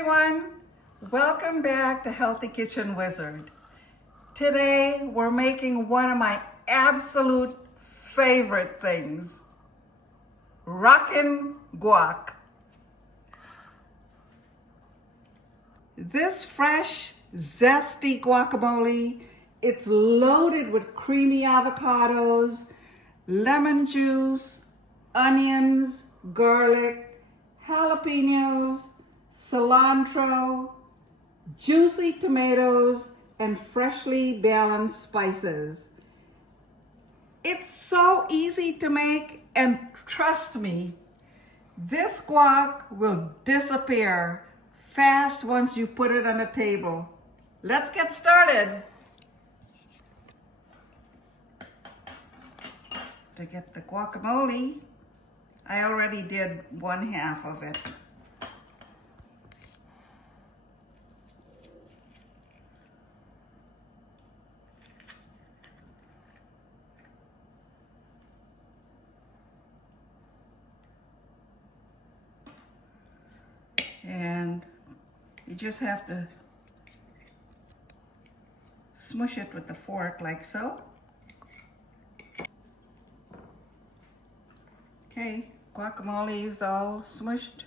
everyone, welcome back to Healthy Kitchen Wizard. Today we're making one of my absolute favorite things, Rockin Guac. This fresh, zesty guacamole, it's loaded with creamy avocados, lemon juice, onions, garlic, jalapenos, cilantro, juicy tomatoes, and freshly balanced spices. It's so easy to make, and trust me, this guac will disappear fast once you put it on the table. Let's get started. To get the guacamole, I already did 1/2 of it. And you just have to smush it with the fork like so. Okay, guacamole is all smushed.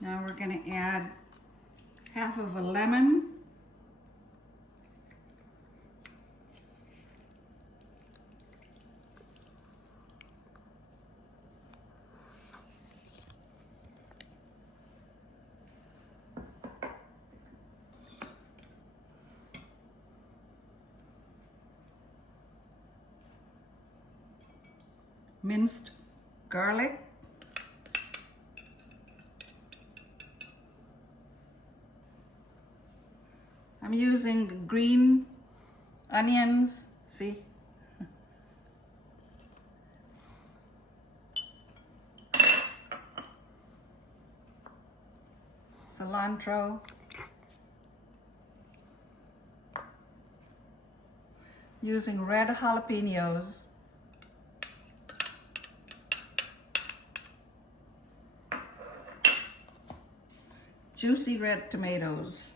Now we're going to add 1/2 of a lemon. Minced garlic. I'm using green onions, see? Cilantro. Using red jalapenos. Juicy red tomatoes.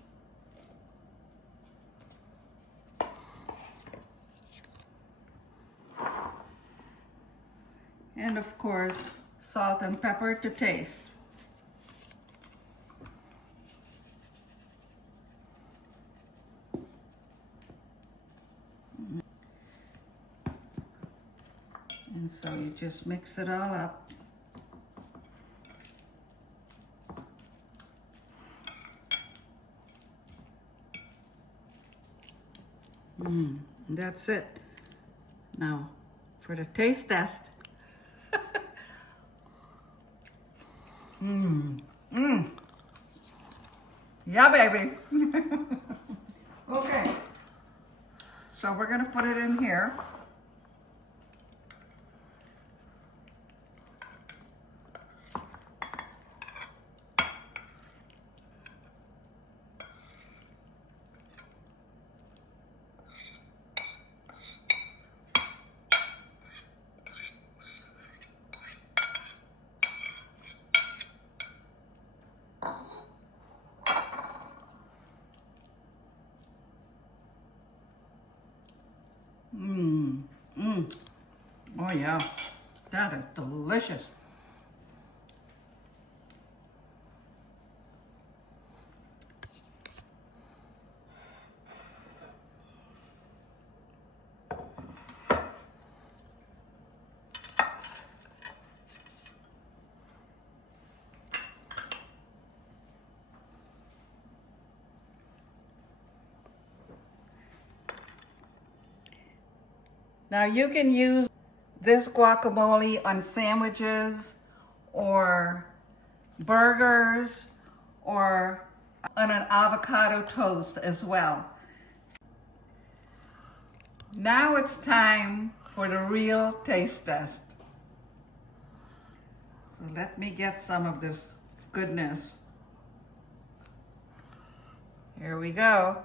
And of course, salt and pepper to taste. And so you just mix it all up. That's it. Now, for the taste test. Yeah, baby. Okay. So we're going to put it in here. Oh yeah, that is delicious. Now you can use this guacamole on sandwiches or burgers or on an avocado toast as well. Now it's time for the real taste test. So let me get some of this goodness. Here we go.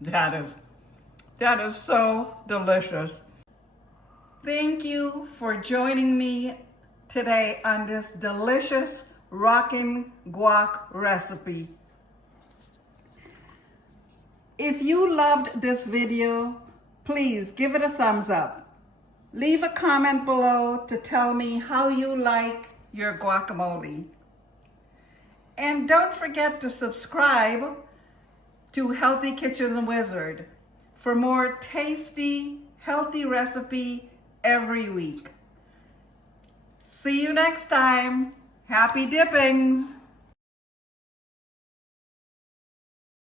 That is That is so delicious. Thank you for joining me today on this delicious Rockin Guac recipe. If you loved this video, please give it a thumbs up. Leave a comment below to tell me how you like your guacamole. And don't forget to subscribe to Healthy Kitchen Wizard for more tasty, healthy recipe every week. See you next time. Happy dippings!